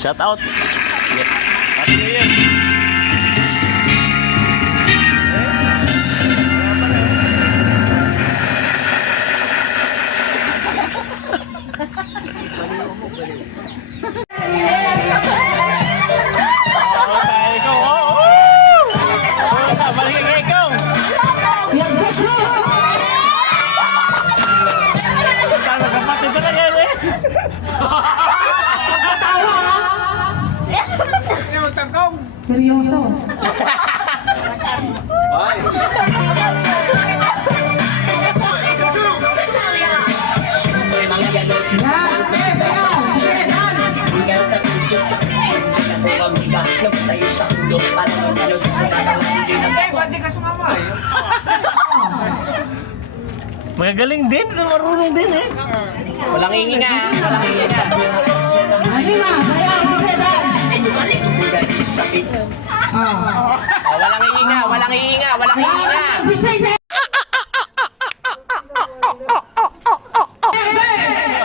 Shout out. Happy New Year. Seryoso. Magagaling din, marunong din eh. Walang hihinga, walang hihinga. Halina, sayaw, Dan. Walang hihinga, walang hihinga, walang hihinga.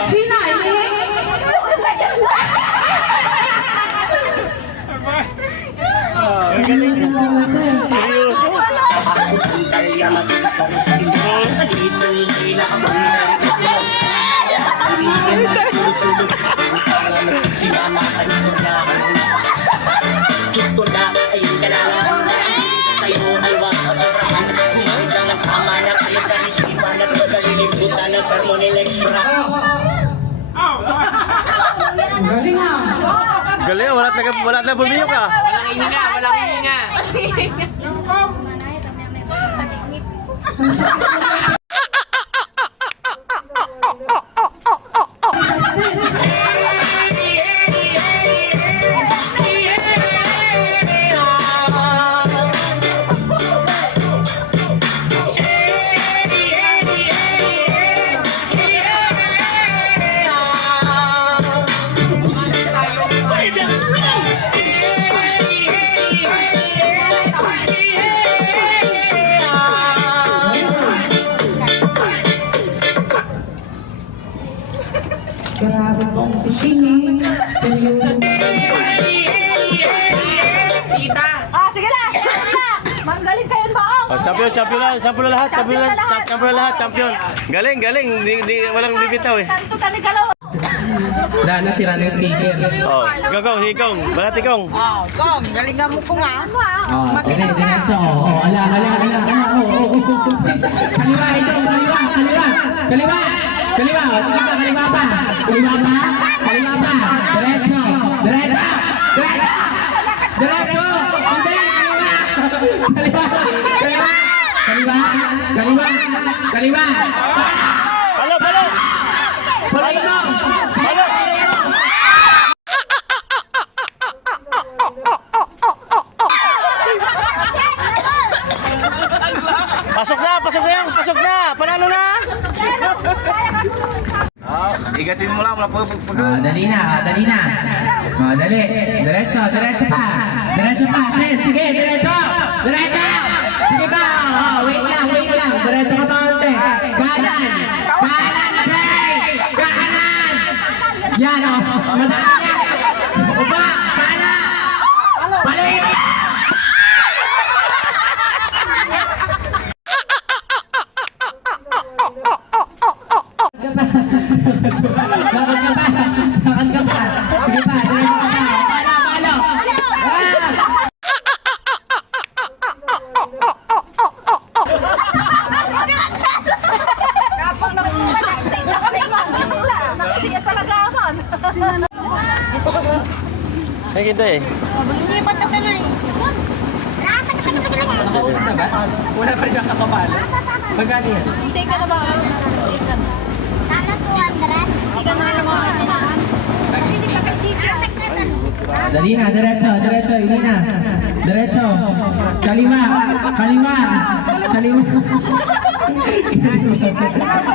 Sina, Magagaling din. Seryoso. Gusto na ay kailangan sa'yo ay wag kasobrahan. Humahid lang ang tama na kaya sa isipan at magalilimutan ng Sermonil Extra. galing ah. Galing, wala na bumiyok ah. Walang hihinga, walang hihinga. Grabe pong si Shini. Seryoso. Tita. Sige na, sige na. Magaling kayo maong. Oh, champion na lahat, champion. Galing, walang bibitaw eh. Tanto tani galaw. Wala na, sira na yung speaker. Oh, ikaw, hikong, balati kong. Kong, galing nga mo ko nga. Makita ka. Ala. Kaliwa ito, kaliwa. Kaliwa pa. Diretso. Kaliwa. Palo. Pasok na. Panalo na. Igatin mo lang, wala po Dali na. Dali. Diretso pa. Sige, diretso. Sige pa. Wait lang. Diretso ka pa konti. Kanan. Yan o. Madali na. Upa. Paloy mo. Bakit ka pa? Sige pa, diretso ka pa. Palo. Kapag nakasiya talaga aman. Ay, kita eh. Hindi pa ito tuloy. Nakaulog na ba? Wala pa rin nakakapalo. Magkano yan? Hindi ka na ba? Sana 200. Hindi ka na naman. Hindi ka kay Chico. Dali na, diretso, hindi na. Diretso. Kaliwa.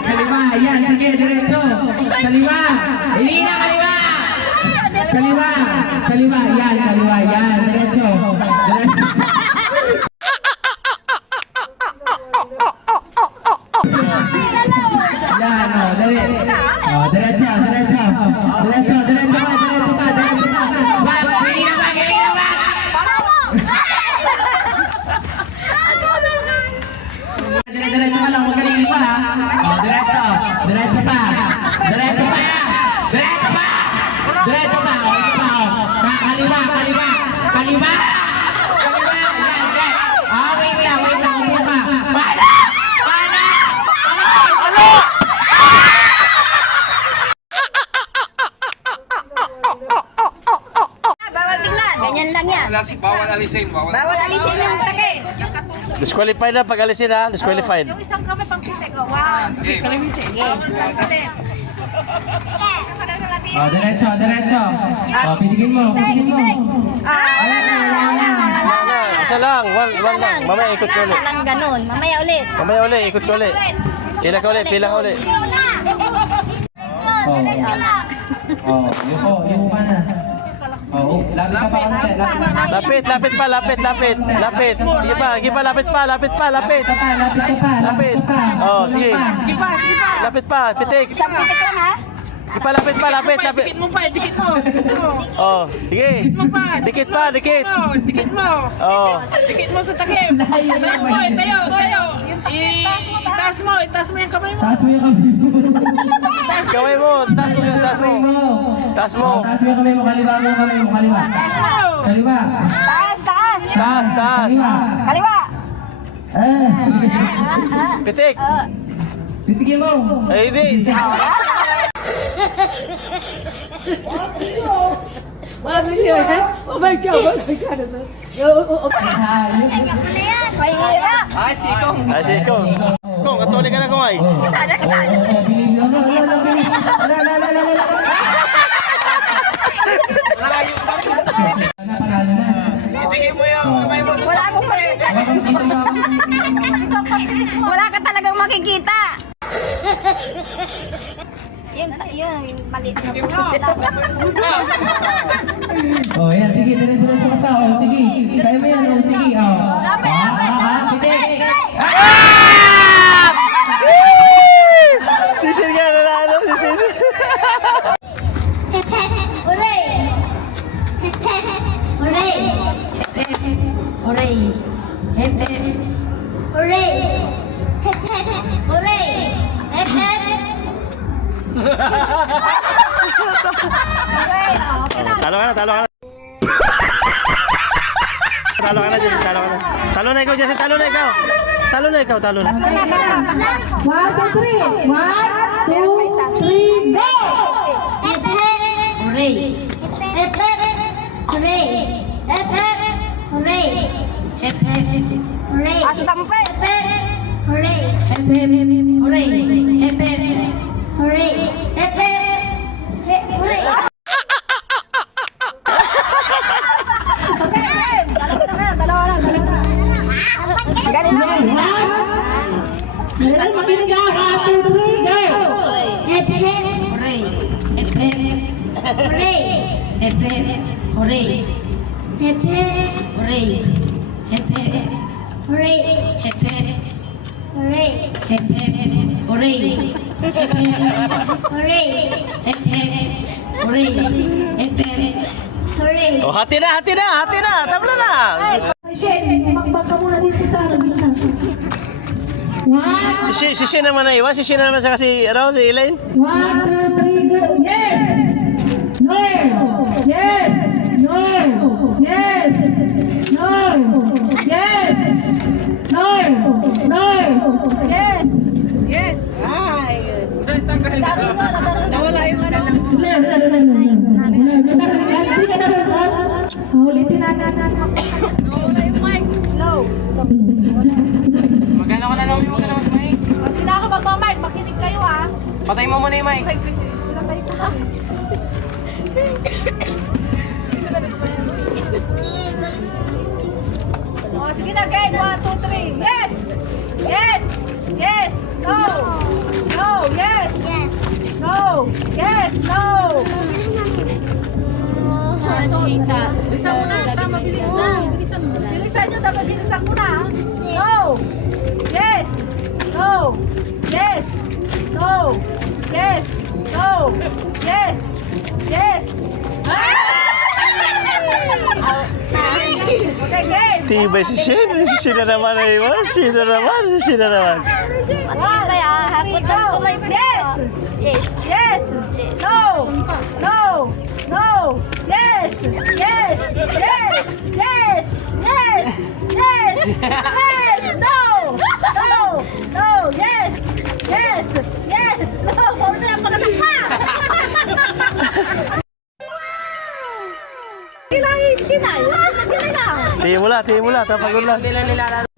Kaliwa, yan, sige, diretso. Kaliwa. Hindi na, kaliwa, yan, diretso. Yan, dali. Diretso pa. lima ha. Oh, diretso. Diretso pa. Diretso pa. Diretso pa. Diretso pa. Oh, ito pa. Oh. Kaliwa. Kaliwa. Kaliwa. Kaliwa. Yan, yan. Ah, wait lang. Upo ka. Bala! Bala! Ano? Bawal tingnan. Ganyan lang yan. Bawal alisin. Bawal alisin yung take. Disqualified na pag alisin ha. Disqualified. Yung isang kamay pang pitik. Oh, wow. Oh, diretso. Oh, pitigin mo. Isa lang. One lang. Mamaya ikot ko ulit. Isa lang ganun. Mamaya ulit. Mamaya ulit. Ikot ko ulit. Pila ka ulit. Oh. Oh, yuko ka na. Oh, lapit ka pa konti. Lapit pa. Lapit. Sige pa, lapit pa. Lapit ka pa. Lapit. Oh, sige. Lapit pa, pitik. Isang pitik lang ha. Sige pa, lapit. Dikit mo pa, dikit mo. Oh, sige. Dikit pa. Dikit mo. Oh. Dikit mo sa takip. Tayo. Itaas mo yung kamay mo. Taas mo yung kamay mo. Kamay mo, taas mo. Taas mo yung Taas mo. kamay mo. Kaliwa mo yung kamay mo. Kaliwa. Kaliwa. Taas. Taas. Kaliwa. Pitik. Titigil mo. Ay, hindi. Mahirap. Ay, siko. Kung, katuli ka na kung ay. Bilib lang. Panalo na. Dikit mo yung kamay mo. Wala akong makikita. Wala ka talagang makikita. Yung maliit na puso. Oh, yan. Sige, diretso ka pa. Oh, sige. Kaya mo yan. Oh, sige. Oh. Pitik. Sisin nga na ano, sisin. Hooray! Hooray! Hooray! Hep hep! Hooray! Hep hep! Hooray! Hep hep! Talo ka na. Talo na ikaw, Jesse. Talo na ikaw. 1, 2, 3. 1, 2, 3, go! Hep hep! Hooray! Hep hep! Hooray! Hep hep! Hooray! Hep hep! Hooray! Aso tampay. Hep hep! Hooray! Hep hep! Hooray! Hep hep! Hooray! Hep hep! Hooray! Dalawa lang. Galing na. Dali, makinig ka. 1, 2, 3, go! Hep hep! Hooray! Hep hep! Hooray! Hep hep! Hooray! Hep hep! Hooray! Hep hep! Hooray! Hep hep! Hooray! Hep hep! Hooray! Hep hep! Hooray! Hep hep! Hooray! Hep hep! Hooray! Oh, hati na. Tabla na. Shen, magbang ka muna dito sa gitna. 1, Sisi naman na iwan. Sisi na naman sa kasi, si Elaine. 1, 2, 3, go! Yes! No! Yes! No! Yes! No! Yes! No! No! Yes. Ay. Nawala yung ano. Ulitin natin. Nawala yung mic. Low. Magana ko na lang yung mic. Hindi na ako magmamic. Makinig kayo ha. Patay mo muna yung mic. Sinatay ka. Oh, sige na again. 1, 2, 3. Yes! Yes! Yes! No! No! Yes! Yes! No! Yes! No! Bilisan mo na. Tama, bilis na. Bilisan nyo. Dapat bilisan mo na. No! Yes! No! Yes! No! Yes! No! Yes! Yes! Okay, game! Tibay si Shen. Si Shen na naman na iwan. Sino naman. 1, No. Yes. Yes. No. No. No. Yes. Yes. Yes. Yes. Yes. Yes. Yes. No. No. No. Yes. Yes. Yes. No. Huwag na yung pagkasakpa. Kilangin siya na. Kilangin lang. Tingin mo lang, tapagod lang. Nila nilalaro.